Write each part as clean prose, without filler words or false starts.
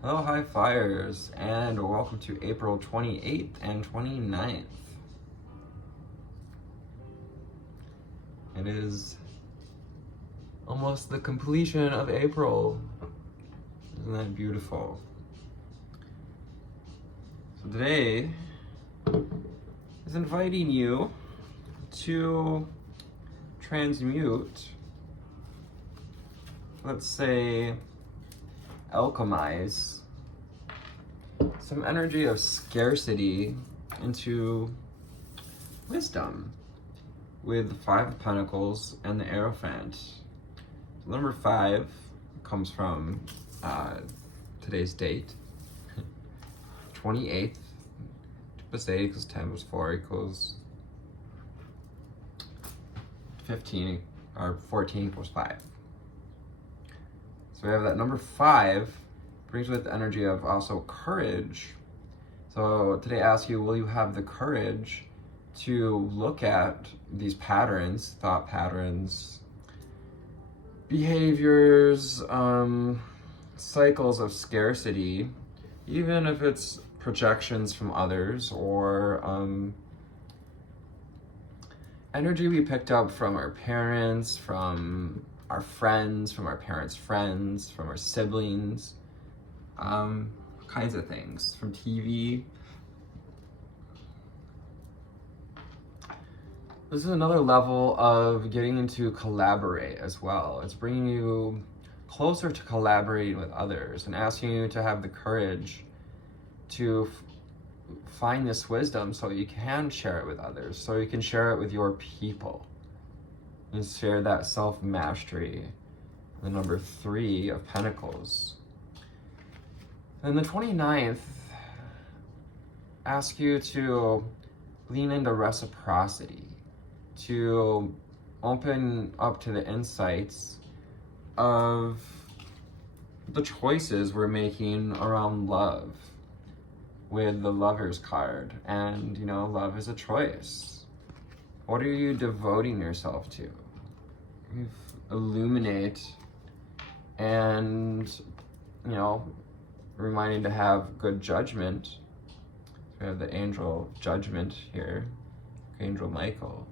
Hello, high flyers, and welcome to April 28th and 29th. It is almost the completion of April. Isn't that beautiful? So today is inviting you to transmute, let's say, alchemize some energy of scarcity into wisdom with the Five of Pentacles and the Hierophant. So number 5 comes from today's date, 28th. 2 plus 8 equals 10 plus 4 equals 15, or 14 equals 5. So we have that number 5 brings with the energy of also courage. So today I ask you, will you have the courage to look at these patterns, thought patterns, behaviors, cycles of scarcity, even if it's projections from others or energy we picked up from our parents, from our friends, from our parents' friends, from our siblings, kinds of things, from TV. This is another level of getting into collaborate as well. It's bringing you closer to collaborating with others and asking you to have the courage to find this wisdom so you can share it with others, so you can share it with your people and share that self-mastery. The number 3 of Pentacles. And the 29th asks you to lean into reciprocity, to open up to the insights of the choices we're making around love with the Lover's card. And, love is a choice. What are you devoting yourself to? You illuminate and, reminding to have good judgment. We have the angel of judgment here, Angel Michael.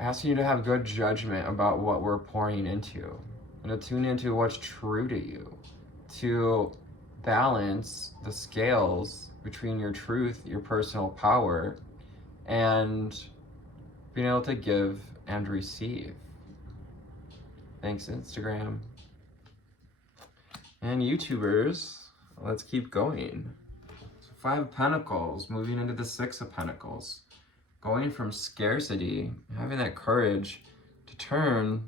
Asking you to have good judgment about what we're pouring into and to tune into what's true to you, to balance the scales between your truth, your personal power, and being able to give and receive. Thanks, Instagram. And YouTubers, let's keep going. So 5 of Pentacles, moving into the 6 of Pentacles. Going from scarcity, having that courage to turn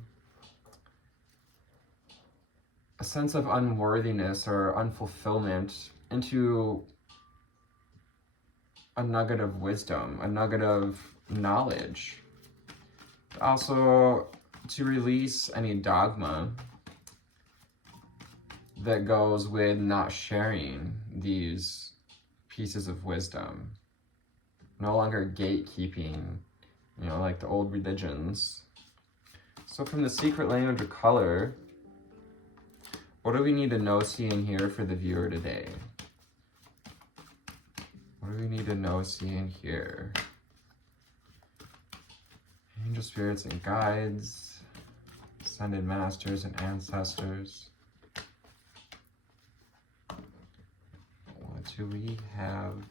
a sense of unworthiness or unfulfillment into a nugget of wisdom, a nugget of knowledge. Also, to release any dogma that goes with not sharing these pieces of wisdom. No longer gatekeeping, like the old religions. So from the secret language of color, what do we need to know, see, and hear for the viewer today? What do we need to know, see, and hear? Angel spirits and guides, ascended masters and ancestors. What do we have?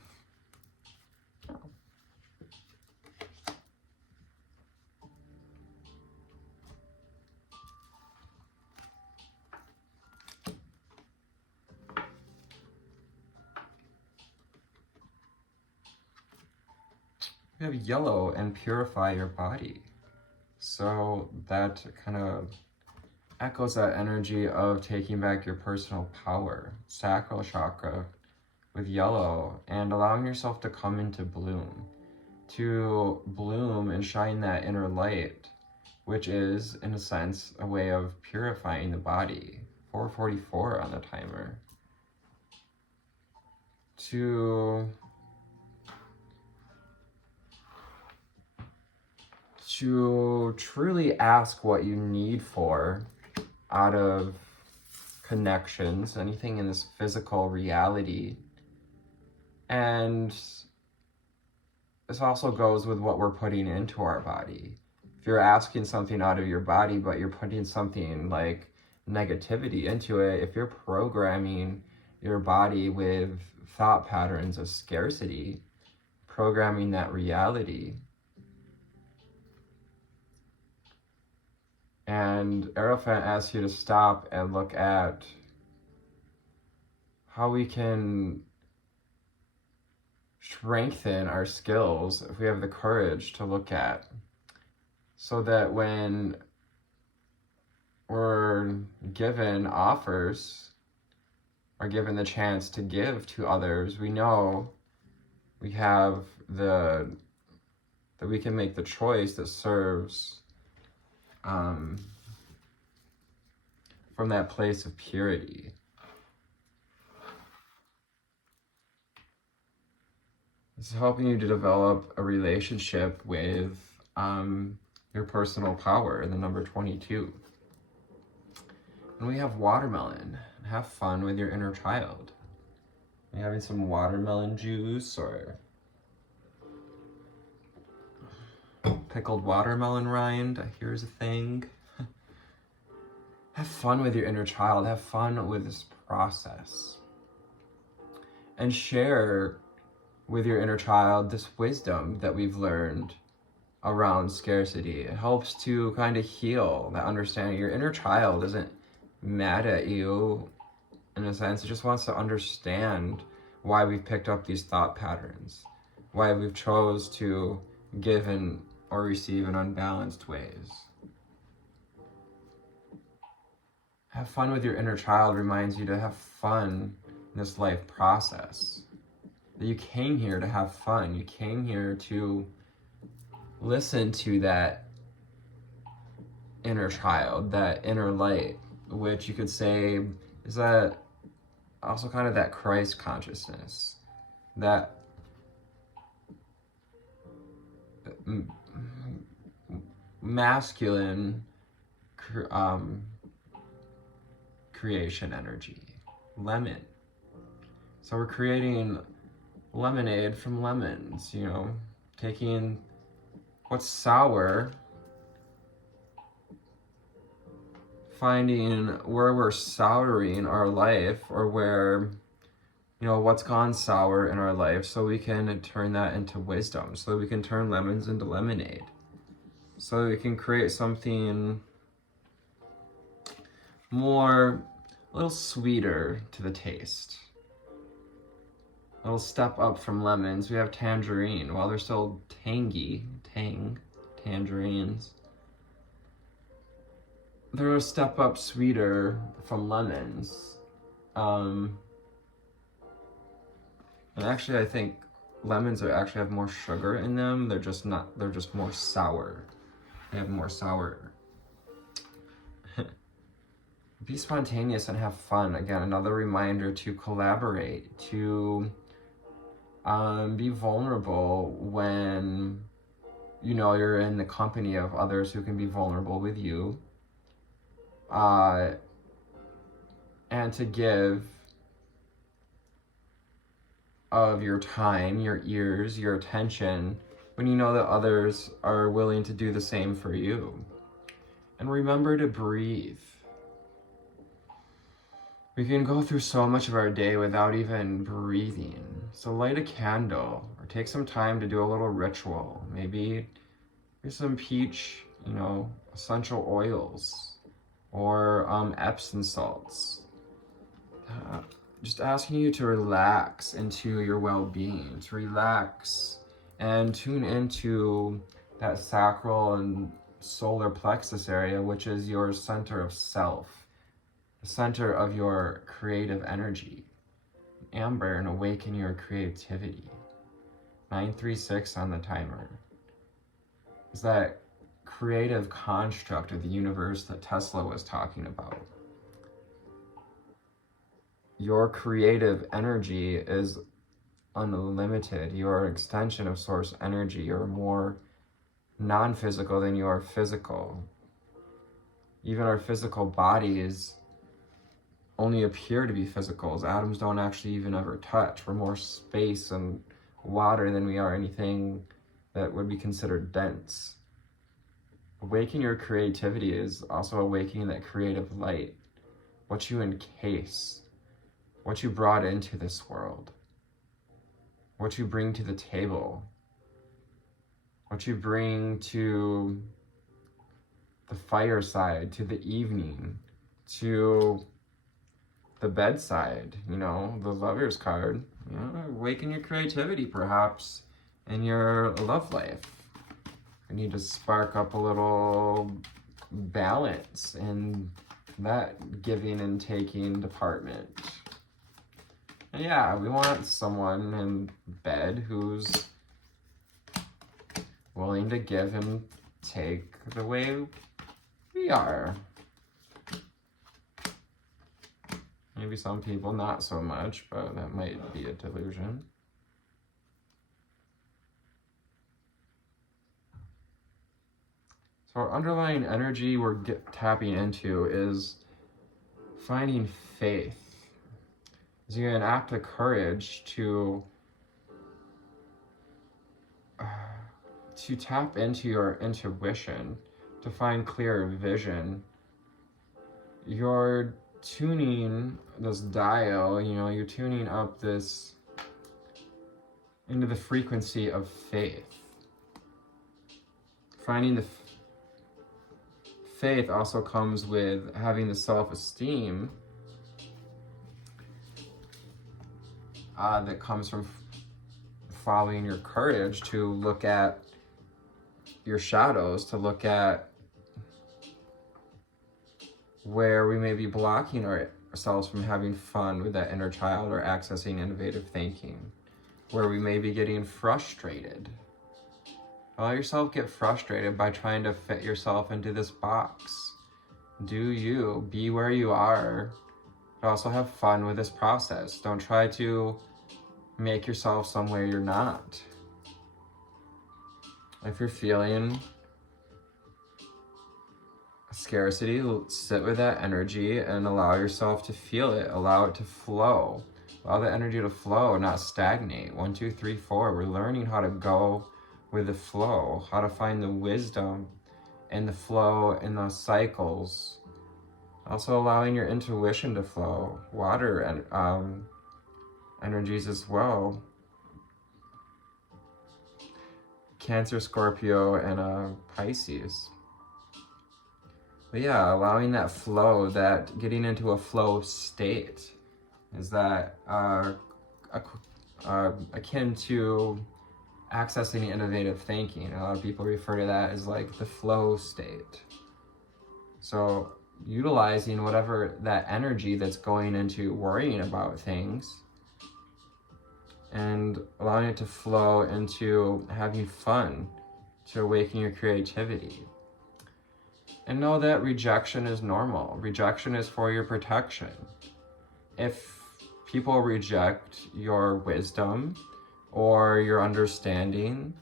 We have yellow and purify your body. So that kind of echoes that energy of taking back your personal power. Sacral chakra with yellow and allowing yourself to come into bloom. To bloom and shine that inner light, which is, in a sense, a way of purifying the body. 4:44 on the timer. To truly ask what you need for out of connections, anything in this physical reality. And this also goes with what we're putting into our body. If you're asking something out of your body, but you're putting something like negativity into it, if you're programming your body with thought patterns of scarcity, programming that reality. And Aerophant asks you to stop and look at how we can strengthen our skills if we have the courage to look at, so that when we're given offers or given the chance to give to others, we know we have that we can make the choice that serves from that place of purity. It's helping you to develop a relationship with your personal power, the number 22. And we have watermelon. Have fun with your inner child. Are you having some watermelon juice or pickled watermelon rind? I hear is a thing. Have fun with your inner child. Have fun with this process. And share with your inner child this wisdom that we've learned around scarcity. It helps to kind of heal that understanding. Your inner child isn't mad at you in a sense. It just wants to understand why we've picked up these thought patterns, why we've chose to give in or receive in unbalanced ways. Have fun with your inner child reminds you to have fun in this life process. That you came here to have fun. You came here to listen to that inner child, that inner light, which you could say is that also kind of that Christ consciousness, that masculine creation energy, lemon. So we're creating lemonade from lemons, you know, taking what's sour, finding where we're souring our life, or where, you know, what's gone sour in our life, so we can turn that into wisdom, so we can turn lemons into lemonade, so we can create something more, a little sweeter to the taste. A little step up from lemons, we have tangerine. While they're still tangerines, they're a step up sweeter from lemons. And actually, I think lemons actually have more sugar in them. They're just more sour. They have more sour. Be spontaneous and have fun. Again, another reminder to collaborate, to be vulnerable when you know you're in the company of others who can be vulnerable with you, and to give of your time, your ears, your attention, when you know that others are willing to do the same for you. And remember to breathe. We can go through so much of our day without even breathing. So light a candle or take some time to do a little ritual. Maybe there's some peach, you know, essential oils, or Epsom salts. Just asking you to relax into your well-being, to relax and tune into that sacral and solar plexus area, which is your center of self, the center of your creative energy. Amber, and awaken your creativity. 936 on the timer. Is that creative construct of the universe that Tesla was talking about. Your creative energy is unlimited. You are an extension of source energy. You're more non-physical than you are physical. Even our physical bodies only appear to be physicals. Atoms don't actually even ever touch. We're more space and water than we are anything that would be considered dense. Awakening your creativity is also awakening that creative light, what you encase, what you brought into this world, what you bring to the table, what you bring to the fireside, to the evening, to the bedside, you know, the Lover's card. You know, awaken your creativity, perhaps, in your love life. You need to spark up a little balance in that giving and taking department. And yeah, we want someone in bed who's willing to give and take the way we are. Maybe some people not so much, but that might be a delusion. So our underlying energy we're tapping into is finding faith. It's an act of courage to tap into your intuition, to find clear vision. You're tuning this dial, you know, you're tuning up this into the frequency of faith. Finding the faith also comes with having the self-esteem that comes from following your courage to look at your shadows, to look at where we may be blocking ourselves from having fun with that inner child or accessing innovative thinking, where we may be getting frustrated. Allow yourself get frustrated by trying to fit yourself into this box. Do you, be where you are, but also have fun with this process. Don't try to make yourself somewhere you're not. If you're feeling scarcity, sit with that energy and allow yourself to feel it. Allow it to flow. Allow the energy to flow, not stagnate. 1, 2, 3, 4. We're learning how to go with the flow, how to find the wisdom in the flow, in those cycles. Also allowing your intuition to flow. Water and energies as well. Cancer, Scorpio, and Pisces. But yeah, allowing that flow, that getting into a flow state is that akin to accessing innovative thinking. A lot of people refer to that as like the flow state. So utilizing whatever that energy that's going into worrying about things and allowing it to flow into having fun, to awaken your creativity. And know that rejection is normal. Rejection is for your protection. If people reject your wisdom or your understanding,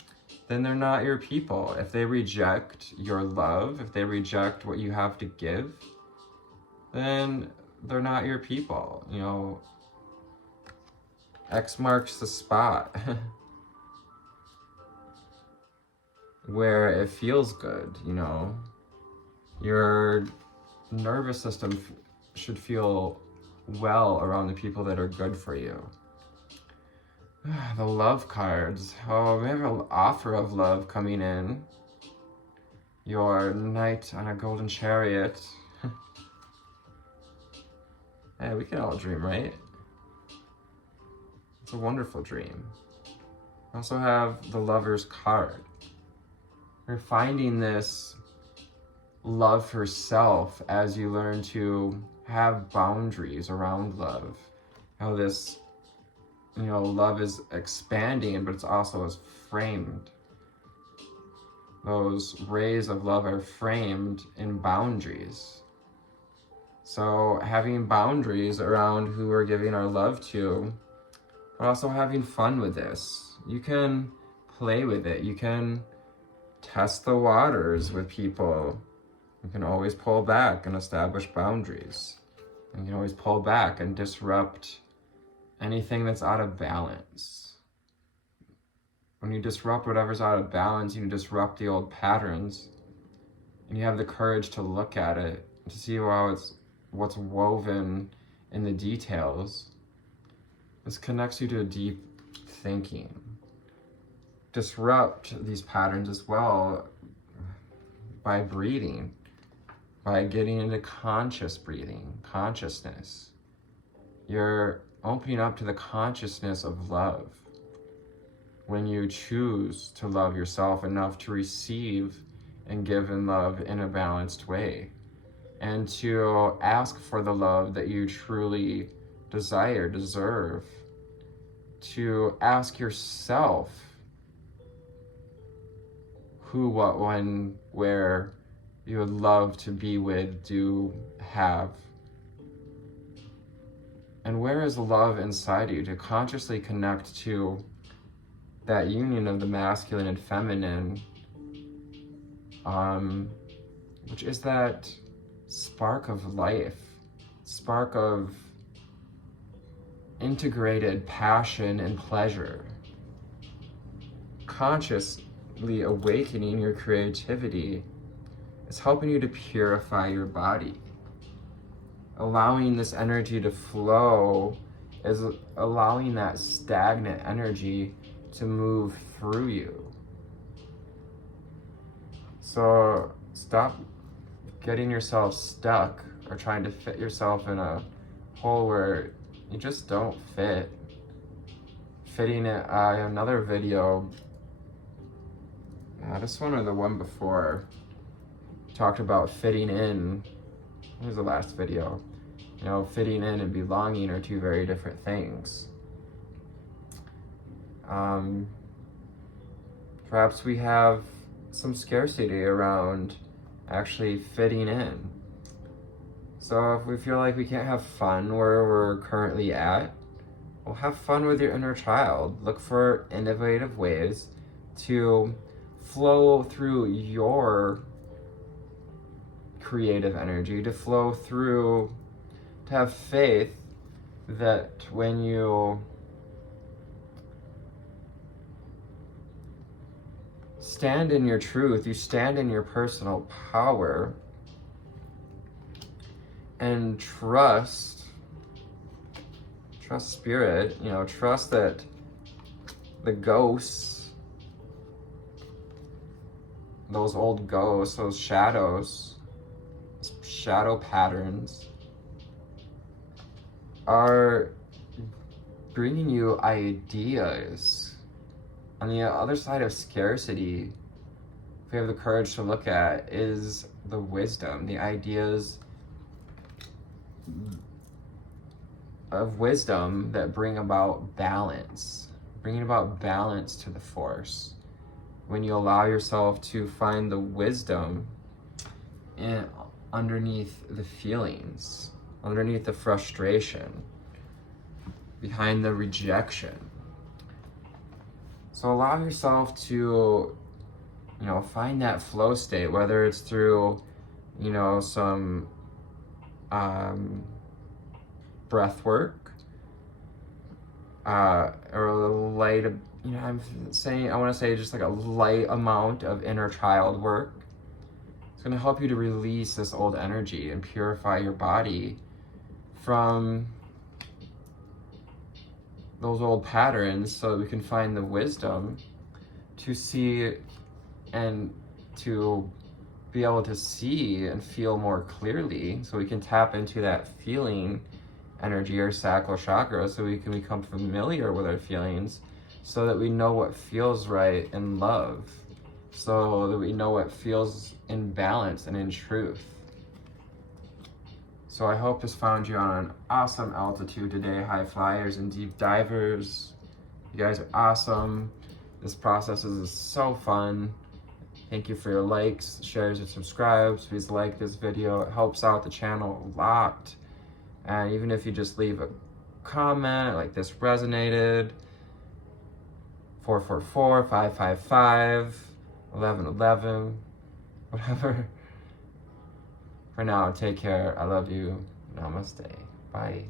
then they're not your people. If they reject your love, if they reject what you have to give, then they're not your people. You know, X marks the spot where it feels good, you know. Your nervous system should feel well around the people that are good for you. The love cards. Oh, we have an offer of love coming in. Your knight on a golden chariot. Hey, we can all dream, right? It's a wonderful dream. We also have the Lover's card. You're finding this love for self as you learn to have boundaries around love. How this, you know, love is expanding, but it's also as framed. Those rays of love are framed in boundaries. So having boundaries around who we're giving our love to, but also having fun with this. You can play with it. You can test the waters with people. You can always pull back and establish boundaries. You can always pull back and disrupt anything that's out of balance. When you disrupt whatever's out of balance, you disrupt the old patterns, and you have the courage to look at it, to see how what's woven in the details. This connects you to a deep thinking. Disrupt these patterns as well by breathing, by getting into conscious breathing, consciousness. You're opening up to the consciousness of love when you choose to love yourself enough to receive and give in love in a balanced way, and to ask for the love that you truly desire, deserve, to ask yourself who, what, when, where you would love to be with, do, have. And where is love inside you? To consciously connect to that union of the masculine and feminine, which is that spark of life, spark of integrated passion and pleasure. Consciously awakening your creativity is helping you to purify your body. Allowing this energy to flow is allowing that stagnant energy to move through you. So stop getting yourself stuck or trying to fit yourself in a hole where you just don't fit. Fitting it, another video, this one or the one before, talked about fitting in. What was the last video? You know, fitting in and belonging are two very different things. Perhaps we have some scarcity around actually fitting in. So if we feel like we can't have fun where we're currently at, well, have fun with your inner child. Look for innovative ways to flow through your creative energy, to flow through, to have faith that when you stand in your truth, you stand in your personal power, and trust spirit, you know, trust that the ghosts, those old ghosts, those shadows, shadow patterns are bringing you ideas. On the other side of scarcity, if we have the courage to look at, is the wisdom, the ideas of wisdom that bring about balance, bringing about balance to the force. When you allow yourself to find the wisdom underneath the feelings, underneath the frustration, behind the rejection. So allow yourself to, you know, find that flow state, whether it's through, you know, some breath work, or a light, you know, I want to say just like a light amount of inner child work. It's going to help you to release this old energy and purify your body from those old patterns, so that we can find the wisdom to see and to be able to see and feel more clearly, so we can tap into that feeling energy or sacral chakra, so we can become familiar with our feelings, so that we know what feels right in love, so that we know what feels in balance and in truth. So I hope this found you on an awesome altitude today, high flyers and deep divers. You guys are awesome. This process is so fun. Thank you for your likes, shares, and subscribes. Please like this video. It helps out the channel a lot. And even if you just leave a comment, like this resonated, 444-555-1111, whatever. For now, take care. I love you. Namaste. Bye.